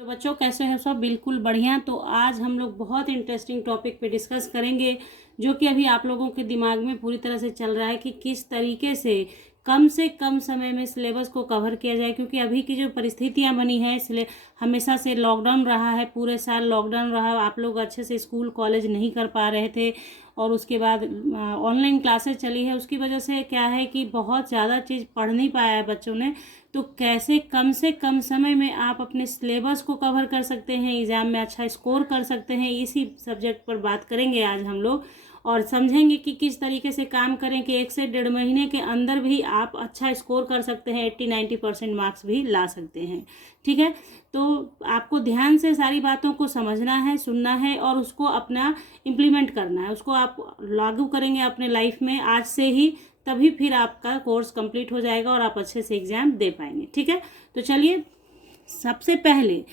तो बच्चों कैसे हैं सब? बिल्कुल बढ़िया। तो आज हम लोग बहुत इंटरेस्टिंग टॉपिक पे डिस्कस करेंगे जो कि अभी आप लोगों के दिमाग में पूरी तरह से चल रहा है कि किस तरीके से कम समय में सिलेबस को कवर किया जाए, क्योंकि अभी की जो परिस्थितियां बनी है इसलिए हमेशा से लॉकडाउन रहा है, पूरे साल लॉकडाउन रहा, आप लोग अच्छे से स्कूल कॉलेज नहीं कर पा रहे थे और उसके बाद ऑनलाइन क्लासेस चली है। उसकी वजह से क्या है कि बहुत ज़्यादा चीज़ पढ़ नहीं पाया है बच्चों ने। तो कैसे कम से कम समय में आप अपने सिलेबस को कवर कर सकते हैं, एग्ज़ाम में अच्छा स्कोर कर सकते हैं, इसी सब्जेक्ट पर बात करेंगे आज हम लोग और समझेंगे कि किस तरीके से काम करें कि 1 से 1.5 महीने के अंदर भी आप अच्छा स्कोर कर सकते हैं, 80-90% मार्क्स भी ला सकते हैं। ठीक है, तो आपको ध्यान से सारी बातों को समझना है, सुनना है और उसको अपना इम्प्लीमेंट करना है, उसको आप लागू करेंगे अपने लाइफ में आज से ही, तभी फिर आपका कोर्स कंप्लीट हो जाएगा और आप अच्छे से एग्ज़ाम दे पाएंगे। ठीक है, तो चलिए सबसे पहले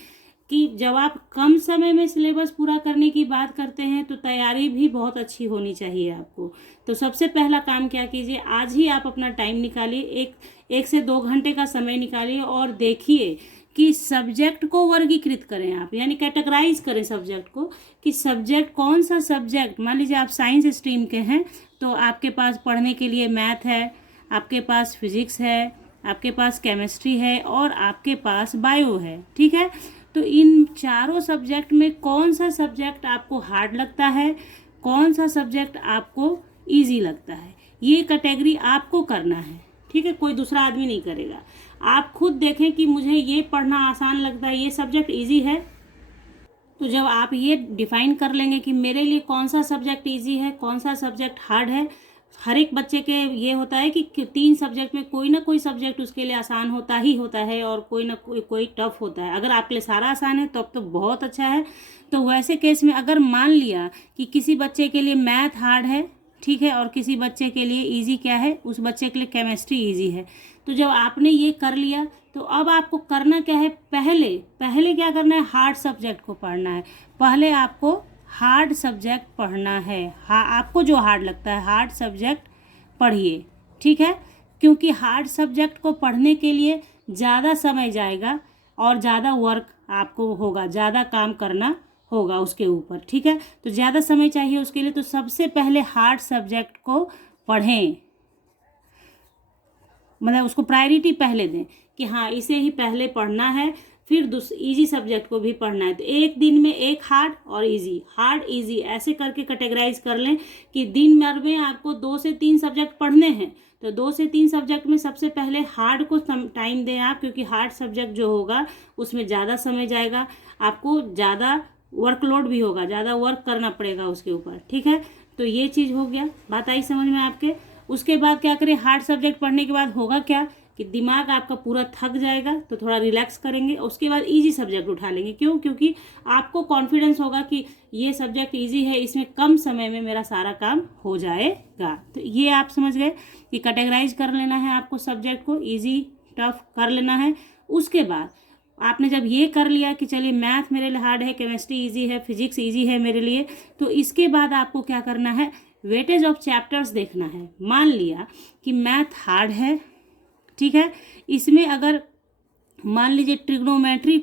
कि जब आप कम समय में सिलेबस पूरा करने की बात करते हैं तो तैयारी भी बहुत अच्छी होनी चाहिए आपको। तो सबसे पहला काम क्या कीजिए, आज ही आप अपना टाइम निकालिए, एक से 2 घंटे का समय निकालिए और देखिए कि सब्जेक्ट को वर्गीकृत करें आप, यानी कैटेगराइज करें सब्जेक्ट को कि सब्जेक्ट कौन सा सब्जेक्ट। मान लीजिए आप साइंस स्ट्रीम के हैं तो आपके पास पढ़ने के लिए मैथ है, आपके पास फिजिक्स है, आपके पास केमिस्ट्री है और आपके पास बायो है। ठीक है, तो इन चारों सब्जेक्ट में कौन सा सब्जेक्ट आपको हार्ड लगता है, कौन सा सब्जेक्ट आपको इजी लगता है, ये कैटेगरी आपको करना है। ठीक है, कोई दूसरा आदमी नहीं करेगा। आप खुद देखें कि मुझे ये पढ़ना आसान लगता है, ये सब्जेक्ट इजी है। तो जब आप ये डिफाइन कर लेंगे कि मेरे लिए कौन सा सब्जेक्ट इजी है, कौन सा सब्जेक्ट हार्ड है, हर एक बच्चे के ये होता है कि 3 सब्जेक्ट में कोई ना कोई सब्जेक्ट उसके लिए आसान होता ही होता है और कोई ना कोई टफ होता है। अगर आपके लिए सारा आसान है तो अब तो बहुत अच्छा है। तो वैसे केस में अगर मान लिया कि किसी बच्चे के लिए मैथ हार्ड है, ठीक है, और किसी बच्चे के लिए इजी क्या है, उस बच्चे के लिए केमिस्ट्री इजी है, तो जब आपने ये कर लिया तो अब आपको करना क्या है, पहले पहले क्या करना है, हार्ड सब्जेक्ट को पढ़ना है। पहले आपको हार्ड सब्जेक्ट पढ़ना है। हाँ, आपको जो हार्ड लगता है हार्ड सब्जेक्ट पढ़िए। ठीक है, क्योंकि हार्ड सब्जेक्ट को पढ़ने के लिए ज़्यादा समय जाएगा और ज़्यादा वर्क आपको होगा, ज़्यादा काम करना होगा उसके ऊपर। ठीक है, तो ज़्यादा समय चाहिए उसके लिए, तो सबसे पहले हार्ड सब्जेक्ट को पढ़ें, मतलब उसको प्रायोरिटी पहले दें कि हाँ इसे ही पहले पढ़ना है, फिर इजी सब्जेक्ट को भी पढ़ना है। तो एक दिन में एक हार्ड और इजी, हार्ड इजी ऐसे करके कैटेगराइज कर लें कि दिन भर में आपको 2 से 3 सब्जेक्ट पढ़ने हैं, तो 2 से 3 सब्जेक्ट में सबसे पहले हार्ड को टाइम दें आप, क्योंकि हार्ड सब्जेक्ट जो होगा उसमें ज़्यादा समय जाएगा, आपको ज़्यादा वर्कलोड भी होगा, ज़्यादा वर्क करना पड़ेगा उसके ऊपर। ठीक है, तो ये चीज़ हो गया, बात आई समझ में आपके। उसके बाद क्या करें, हार्ड सब्जेक्ट पढ़ने के बाद होगा क्या कि दिमाग आपका पूरा थक जाएगा, तो थोड़ा रिलैक्स करेंगे, उसके बाद इजी सब्जेक्ट उठा लेंगे। क्यों? क्योंकि आपको कॉन्फिडेंस होगा कि ये सब्जेक्ट इजी है, इसमें कम समय में मेरा सारा काम हो जाएगा। तो ये आप समझ गए कि कैटेगराइज कर लेना है आपको, सब्जेक्ट को इजी टफ कर लेना है। उसके बाद आपने जब ये कर लिया कि चलिए मैथ मेरे लिए हार्ड है, केमिस्ट्री इजी है, फिजिक्स इजी है मेरे लिए, तो इसके बाद आपको क्या करना है, वेटेज ऑफ चैप्टर्स देखना है। मान लिया कि मैथ हार्ड है, ठीक है, इसमें अगर मान लीजिए ट्रिग्नोमेट्री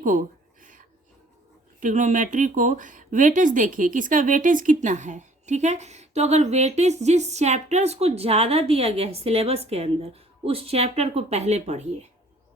को वेटेज देखिए कि इसका वेटेज कितना है। ठीक है, तो अगर वेटेज जिस चैप्टर्स को ज़्यादा दिया गया है सिलेबस के अंदर, उस चैप्टर को पहले पढ़िए।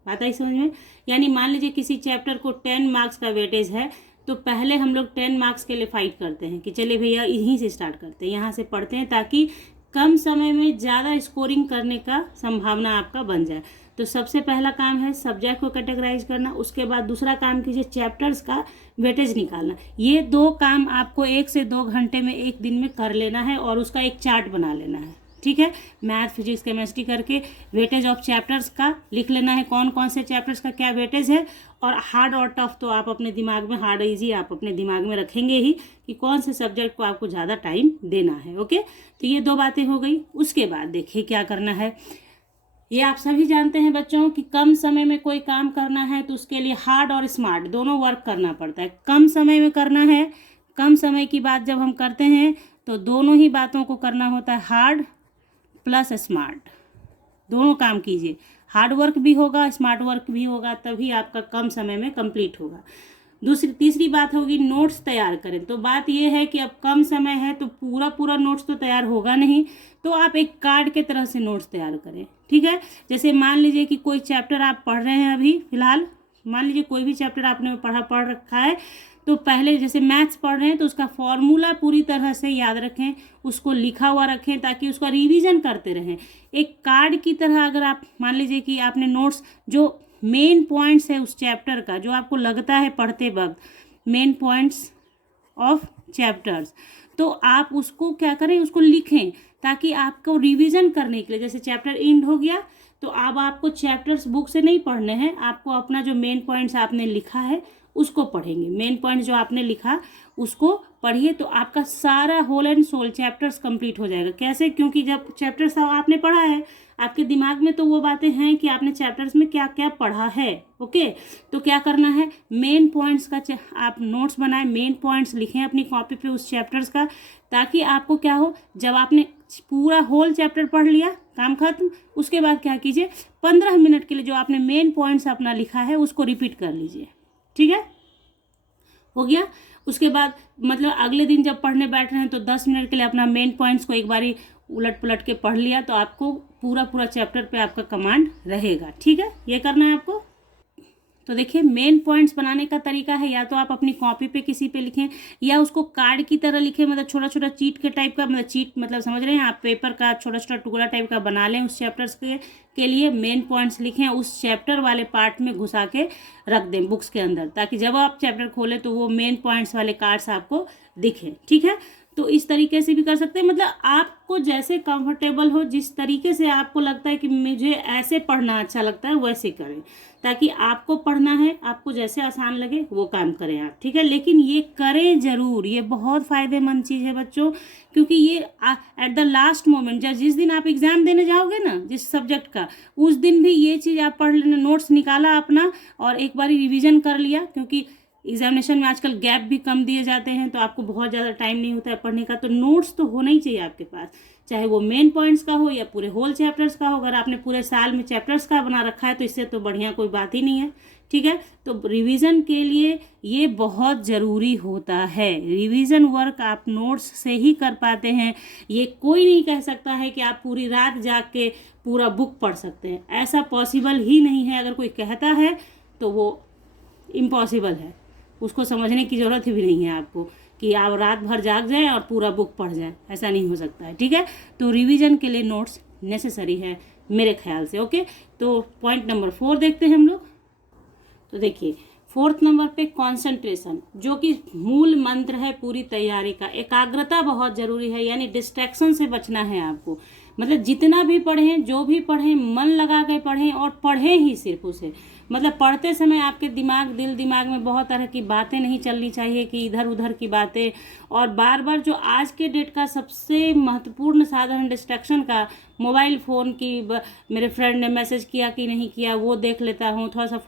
बात आई समझ में? यानी मान लीजिए किसी चैप्टर को 10 मार्क्स का वेटेज है, तो पहले हम लोग 10 मार्क्स के लिए फाइट करते हैं कि चलिए भैया यहीं से स्टार्ट करते हैं, यहाँ से पढ़ते हैं, ताकि कम समय में ज़्यादा स्कोरिंग करने का संभावना आपका बन जाए। तो सबसे पहला काम है सब्जेक्ट को कैटेगराइज करना, उसके बाद दूसरा काम कीजिए चैप्टर्स का वेटेज निकालना। ये 2 काम आपको 1 से 2 घंटे में एक दिन में कर लेना है और उसका एक चार्ट बना लेना है। ठीक है, मैथ फिजिक्स केमिस्ट्री करके वेटेज ऑफ चैप्टर्स का लिख लेना है, कौन कौन से चैप्टर्स का क्या वेटेज है, और हार्ड और टफ तो आप अपने दिमाग में, हार्ड इजी आप अपने दिमाग में रखेंगे ही कि कौन से सब्जेक्ट को आपको ज़्यादा टाइम देना है। ओके, तो ये 2 बातें हो गई। उसके बाद देखिए क्या करना है, ये आप सभी जानते हैं बच्चों कि कम समय में कोई काम करना है तो उसके लिए हार्ड और स्मार्ट दोनों वर्क करना पड़ता है। कम समय में करना है, कम समय की बात जब हम करते हैं तो दोनों ही बातों को करना होता है, हार्ड प्लस स्मार्ट, दोनों काम कीजिए, हार्ड वर्क भी होगा स्मार्ट वर्क भी होगा, तभी आपका कम समय में कंप्लीट होगा। तीसरी बात होगी नोट्स तैयार करें। तो बात ये है कि अब कम समय है तो पूरा पूरा नोट्स तो तैयार होगा नहीं, तो आप एक कार्ड के तरह से नोट्स तैयार करें। ठीक है, जैसे मान लीजिए कि कोई चैप्टर आप पढ़ रहे हैं अभी फिलहाल, मान लीजिए कोई भी चैप्टर आपने पढ़ रखा है, तो पहले जैसे मैथ्स पढ़ रहे हैं तो उसका फॉर्मूला पूरी तरह से याद रखें, उसको लिखा हुआ रखें ताकि उसका रिवीजन करते रहें। एक कार्ड की तरह अगर आप मान लीजिए कि आपने नोट्स जो मेन पॉइंट्स है उस चैप्टर का, जो आपको लगता है पढ़ते वक्त मेन पॉइंट्स ऑफ चैप्टर्स, तो आप उसको क्या करें, उसको लिखें ताकि आपको रिवीजन करने के लिए, जैसे चैप्टर एंड हो गया तो अब आपको चैप्टर्स बुक से नहीं पढ़ने हैं, आपको अपना जो मेन पॉइंट्स आपने लिखा है उसको पढ़ेंगे। मेन पॉइंट्स जो आपने लिखा उसको पढ़िए, तो आपका सारा whole and soul chapters complete हो जाएगा। कैसे? क्योंकि जब चैप्टर्स आपने पढ़ा है आपके दिमाग में तो वो बातें हैं कि आपने चैप्टर्स में क्या क्या पढ़ा है। ओके, तो क्या करना है, मेन पॉइंट्स का आप नोट्स बनाएं, मेन पॉइंट्स लिखें अपनी कॉपी पे उस चैप्टर्स का, ताकि आपको क्या हो, जब आपने पूरा होल चैप्टर पढ़ लिया काम खत्म, उसके बाद क्या कीजिए 15 मिनट के लिए जो आपने मेन पॉइंट्स अपना लिखा है उसको रिपीट कर लीजिए। ठीक है, हो गया। उसके बाद मतलब अगले दिन जब पढ़ने बैठ रहे हैं तो 10 मिनट के लिए अपना मेन पॉइंट्स को एक बारी उलट पुलट के पढ़ लिया, तो आपको पूरा पूरा चैप्टर पे आपका कमांड रहेगा। ठीक है, ये करना है आपको। तो देखिए मेन पॉइंट्स बनाने का तरीका है, या तो आप अपनी कॉपी पे किसी पे लिखें या उसको कार्ड की तरह लिखें, मतलब छोटा छोटा चीट के टाइप का, मतलब चीट मतलब समझ रहे हैं आप, पेपर का छोटा छोटा टुकड़ा टाइप का बना लें उस चैप्टर्स के लिए मेन पॉइंट्स लिखें, उस चैप्टर वाले पार्ट में घुसा के रख दें बुक्स के अंदर, ताकि जब आप चैप्टर खोलें तो वो मेन पॉइंट्स वाले कार्ड्स आपको दिखें। ठीक है, तो इस तरीके से भी कर सकते हैं, मतलब आपको जैसे कंफर्टेबल हो, जिस तरीके से आपको लगता है कि मुझे ऐसे पढ़ना अच्छा लगता है वैसे करें, ताकि आपको पढ़ना है, आपको जैसे आसान लगे वो काम करें आप। ठीक है, लेकिन ये करें ज़रूर, ये बहुत फ़ायदेमंद चीज़ है बच्चों, क्योंकि ये एट द लास्ट मोमेंट जब जिस दिन आप एग्ज़ाम देने जाओगे ना जिस सब्जेक्ट का, उस दिन भी ये चीज़ आप पढ़ लेना, नोट्स निकाला अपना और एक बार रिविज़न कर लिया, क्योंकि एग्जामिनेशन में आजकल गैप भी कम दिए जाते हैं तो आपको बहुत ज़्यादा टाइम नहीं होता है पढ़ने का, तो नोट्स तो होना ही चाहिए आपके पास, चाहे वो मेन पॉइंट्स का हो या पूरे होल चैप्टर्स का हो। अगर आपने पूरे साल में चैप्टर्स का बना रखा है तो इससे तो बढ़िया कोई बात ही नहीं है। ठीक है, तो रिवीजन के लिए ये बहुत ज़रूरी होता है, रिवीजन वर्क आप नोट्स से ही कर पाते हैं। ये कोई नहीं कह सकता है कि आप पूरी रात जाग के पूरा बुक पढ़ सकते हैं, ऐसा पॉसिबल ही नहीं है। अगर कोई कहता है तो वो इम्पॉसिबल है, उसको समझने की ज़रूरत भी नहीं है आपको कि आप रात भर जाग जाएं और पूरा बुक पढ़ जाएं, ऐसा नहीं हो सकता है। ठीक है, तो रिवीजन के लिए नोट्स नेसेसरी है मेरे ख्याल से। ओके, तो पॉइंट नंबर 4 देखते हैं हम लोग। तो देखिए 4th नंबर पे कंसंट्रेशन, जो कि मूल मंत्र है पूरी तैयारी का। एकाग्रता बहुत ज़रूरी है, यानी डिस्ट्रैक्शन से बचना है आपको। मतलब जितना भी पढ़ें, जो भी पढ़ें, मन लगा के पढ़ें और पढ़ें ही सिर्फ उसे। मतलब पढ़ते समय आपके दिमाग में बहुत तरह की बातें नहीं चलनी चाहिए कि इधर उधर की बातें, और बार बार जो आज के डेट का सबसे महत्वपूर्ण साधन डिस्ट्रैक्शन का मोबाइल फ़ोन की, मेरे फ्रेंड ने मैसेज किया कि नहीं किया वो देख लेता हूँ, थोड़ा सा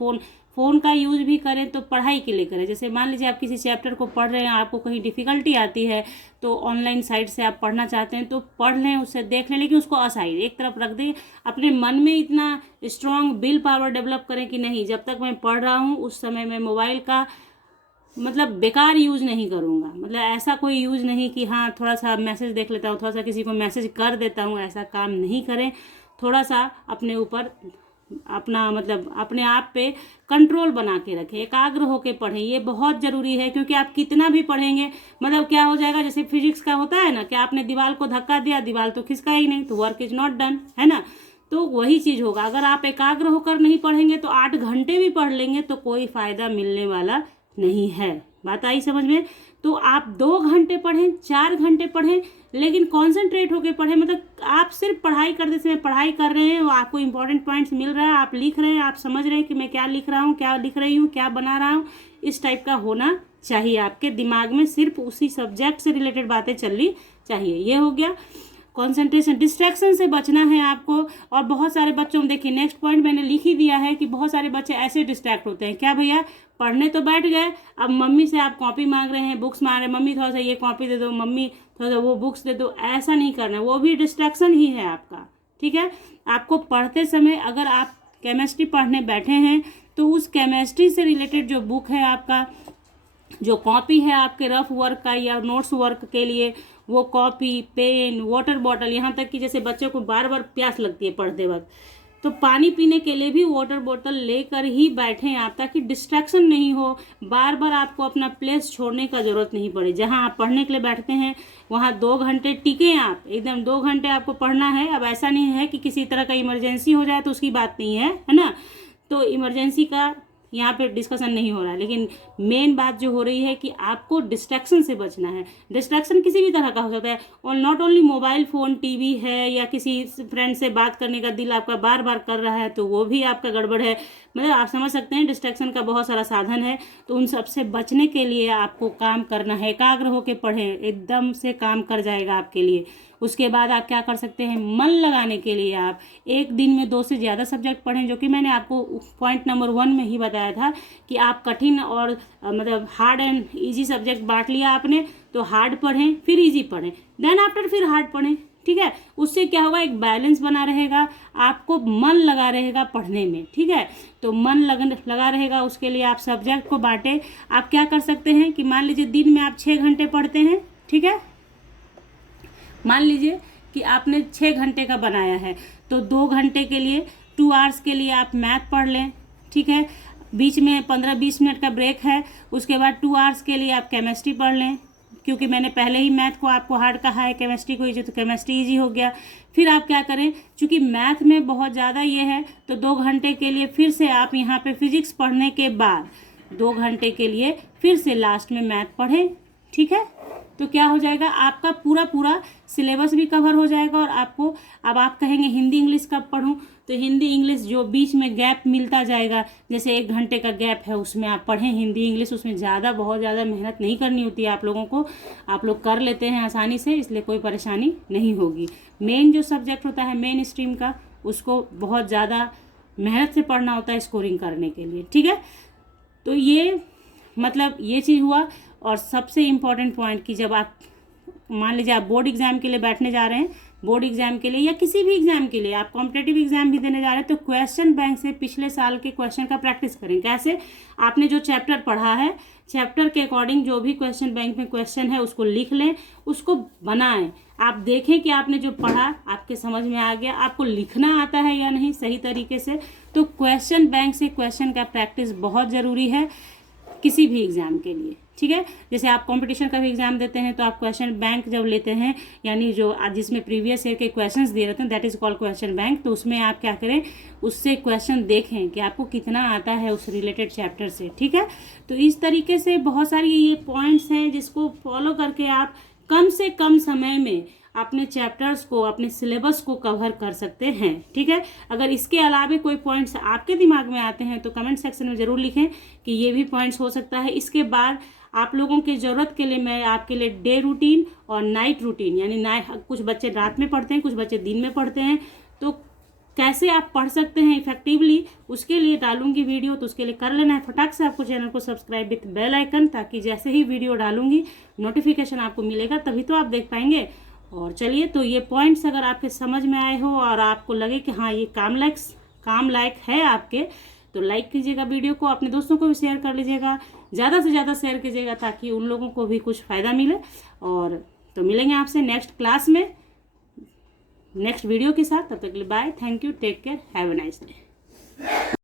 फ़ोन का यूज़ भी करें तो पढ़ाई के लिए करें। जैसे मान लीजिए आप किसी चैप्टर को पढ़ रहे हैं, आपको कहीं डिफ़िकल्टी आती है तो ऑनलाइन साइट से आप पढ़ना चाहते हैं तो पढ़ लें, उससे देख लें, लेकिन उसको असाइड एक तरफ रख दें। अपने मन में इतना स्ट्रॉन्ग विल पावर डेवलप करें कि नहीं, जब तक मैं पढ़ रहा हूँ उस समय मैं मोबाइल का मतलब बेकार यूज़ नहीं करूँगा। मतलब ऐसा कोई यूज़ नहीं कि हाँ थोड़ा सा मैसेज देख लेता हूँ, थोड़ा सा किसी को मैसेज कर देता हूँ, ऐसा काम नहीं करें। थोड़ा सा अपने ऊपर अपना मतलब अपने आप पे कंट्रोल बना के रखें, एकाग्र होके पढ़ें, ये बहुत ज़रूरी है। क्योंकि आप कितना भी पढ़ेंगे मतलब क्या हो जाएगा, जैसे फिजिक्स का होता है ना कि आपने दीवार को धक्का दिया, दीवार तो खिसका ही नहीं, तो वर्क इज नॉट डन, है ना। तो वही चीज़ होगा, अगर आप एकाग्र होकर नहीं पढ़ेंगे तो 8 घंटे भी पढ़ लेंगे तो कोई फ़ायदा मिलने वाला नहीं है। बात आई समझ में। तो आप 2 घंटे पढ़ें, 4 घंटे पढ़ें, लेकिन कॉन्सेंट्रेट होकर पढ़ें। मतलब आप सिर्फ पढ़ाई करते समय पढ़ाई कर रहे हैं, वो आपको इंपॉर्टेंट पॉइंट्स मिल रहा है, आप लिख रहे हैं, आप समझ रहे हैं कि मैं क्या लिख रहा हूँ, क्या लिख रही हूँ, क्या बना रहा हूँ, इस टाइप का होना चाहिए आपके दिमाग में। सिर्फ उसी सब्जेक्ट से रिलेटेड बातें चलनी चाहिए। ये हो गया कंसंट्रेशन। डिस्ट्रैक्शन से बचना है आपको। और बहुत सारे बच्चों में देखिए नेक्स्ट पॉइंट मैंने लिख ही दिया है कि बहुत सारे बच्चे ऐसे डिस्ट्रैक्ट होते हैं, क्या भैया पढ़ने तो बैठ गए, अब मम्मी से आप कॉपी मांग रहे हैं, बुक्स मांग रहे हैं, मम्मी थोड़ा सा ये कॉपी दे दो, मम्मी थोड़ा सा वो बुक्स दे दो। ऐसा नहीं करना, वो भी डिस्ट्रैक्शन ही है आपका। ठीक है, आपको पढ़ते समय अगर आप केमिस्ट्री पढ़ने बैठे हैं तो उस केमिस्ट्री से रिलेटेड जो बुक है आपका जो कॉपी है आपके रफ वर्क का या नोट्स वर्क के लिए, वो कॉपी, पेन, वाटर बॉटल, यहाँ तक कि जैसे बच्चे को बार बार प्यास लगती है पढ़ते वक्त, तो पानी पीने के लिए भी वाटर बोतल लेकर ही बैठें आप, ताकि डिस्ट्रैक्शन नहीं हो, बार बार आपको अपना प्लेस छोड़ने का ज़रूरत नहीं पड़े। जहां आप पढ़ने के लिए बैठते हैं वहां 2 घंटे टिकें आप, एकदम 2 घंटे आपको पढ़ना है। अब ऐसा नहीं है कि किसी तरह का इमरजेंसी हो जाए तो उसकी बात नहीं है ना, तो इमरजेंसी का यहाँ पे डिस्कशन नहीं हो रहा है, लेकिन मेन बात जो हो रही है कि आपको डिस्ट्रैक्शन से बचना है। डिस्ट्रैक्शन किसी भी तरह का हो सकता है, और not only mobile phone, TV है, या किसी फ्रेंड से बात करने का दिल आपका बार बार कर रहा है तो वो भी आपका गड़बड़ है। मतलब आप समझ सकते हैं डिस्ट्रैक्शन का बहुत सारा साधन है। तो उन सब से बचने के लिए आपको काम करना है, एकाग्र होकर पढ़ें, एकदम से काम कर जाएगा आपके लिए। उसके बाद आप क्या कर सकते हैं, मन लगाने के लिए आप एक दिन में 2 से ज़्यादा सब्जेक्ट पढ़ें, जो कि मैंने आपको पॉइंट नंबर 1 में ही बताया था कि आप कठिन और मतलब हार्ड एंड इजी सब्जेक्ट बांट लिया आपने, तो हार्ड पढ़ें फिर इजी पढ़ें, देन आफ्टर फिर हार्ड पढ़ें। ठीक है, उससे क्या होगा, एक बैलेंस बना रहेगा, आपको मन लगा रहेगा पढ़ने में। ठीक है, तो मन लगा रहेगा, उसके लिए आप सब्जेक्ट को बांटें। आप क्या कर सकते हैं कि मान लीजिए दिन में आप 6 घंटे पढ़ते हैं, ठीक है, मान लीजिए कि आपने 6 घंटे का बनाया है, तो 2 घंटे के लिए 2 आवर्स के लिए आप मैथ पढ़ लें। ठीक है, बीच में 15-20 मिनट का ब्रेक है, उसके बाद 2 आवर्स के लिए आप केमिस्ट्री पढ़ लें, क्योंकि मैंने पहले ही मैथ को आपको हार्ड कहा है, केमिस्ट्री को इजी, तो केमिस्ट्री इजी हो गया। फिर आप क्या करें, चूँकि मैथ में बहुत ज़्यादा ये है, तो 2 घंटे के लिए फिर से आप यहाँ पे फिजिक्स पढ़ने के बाद 2 घंटे के लिए फिर से लास्ट में मैथ पढ़ें। ठीक है, तो क्या हो जाएगा, आपका पूरा सिलेबस भी कवर हो जाएगा। और आपको, अब आप कहेंगे हिंदी इंग्लिश कब पढूं, तो हिंदी इंग्लिश जो बीच में गैप मिलता जाएगा, जैसे 1 घंटे का गैप है, उसमें आप पढ़ें हिंदी इंग्लिश। उसमें बहुत ज़्यादा मेहनत नहीं करनी होती है आप लोगों को, आप लोग कर लेते हैं आसानी से, इसलिए कोई परेशानी नहीं होगी। मेन जो सब्जेक्ट होता है मेन स्ट्रीम का, उसको बहुत ज़्यादा मेहनत से पढ़ना होता है स्कोरिंग करने के लिए। ठीक है, तो ये मतलब ये चीज़ हुआ। और सबसे इम्पॉर्टेंट पॉइंट कि जब आप मान लीजिए आप बोर्ड एग्जाम के लिए बैठने जा रहे हैं, बोर्ड एग्जाम के लिए या किसी भी एग्जाम के लिए, आप कॉम्पिटेटिव एग्जाम भी देने जा रहे हैं, तो क्वेश्चन बैंक से पिछले साल के क्वेश्चन का प्रैक्टिस करें। कैसे, आपने जो चैप्टर पढ़ा है, चैप्टर के अकॉर्डिंग जो भी क्वेश्चन बैंक में क्वेश्चन है उसको लिख लें, उसको बनाएं। आप देखें कि आपने जो पढ़ा आपके समझ में आ गया, आपको लिखना आता है या नहीं सही तरीके से। तो क्वेश्चन बैंक से क्वेश्चन का प्रैक्टिस बहुत ज़रूरी है किसी भी एग्ज़ाम के लिए। ठीक है, जैसे आप कंपटीशन का भी एग्जाम देते हैं तो आप क्वेश्चन बैंक जब लेते हैं, यानी जो जिसमें प्रीवियस ईयर के क्वेश्चंस दिए रहते हैं, that is called question bank. तो उसमें आप क्या करें, उससे क्वेश्चन देखें कि आपको कितना आता है उस रिलेटेड चैप्टर से। ठीक है, तो इस तरीके से बहुत सारी ये पॉइंट्स हैं जिसको फॉलो करके आप कम से कम समय में अपने चैप्टर्स को, अपने सिलेबस को कवर कर सकते हैं। ठीक है, अगर इसके अलावा कोई पॉइंट्स आपके दिमाग में आते हैं तो कमेंट सेक्शन में ज़रूर लिखें कि ये भी पॉइंट्स हो सकता है। इसके बाद आप लोगों की ज़रूरत के लिए मैं आपके लिए डे रूटीन और नाइट रूटीन, यानी कुछ बच्चे रात में पढ़ते हैं, कुछ बच्चे दिन में पढ़ते हैं, तो कैसे आप पढ़ सकते हैं इफेक्टिवली, उसके लिए डालूंगी वीडियो। तो उसके लिए कर लेना है फटाक से आपको चैनल को सब्सक्राइब विथ बेल आइकन, ताकि जैसे ही वीडियो डालूंगी नोटिफिकेशन आपको मिलेगा, तभी तो आप देख पाएंगे। और चलिए, तो ये पॉइंट्स अगर आपके समझ में आए हो और आपको लगे कि हाँ ये काम लायक है आपके, तो लाइक कीजिएगा वीडियो को, अपने दोस्तों को भी शेयर कर लीजिएगा, ज़्यादा से ज़्यादा शेयर कीजिएगा ताकि उन लोगों को भी कुछ फ़ायदा मिले। और तो मिलेंगे आपसे नेक्स्ट क्लास में नेक्स्ट वीडियो के साथ, तब तक के लिए bye, thank you, take care, have a nice day.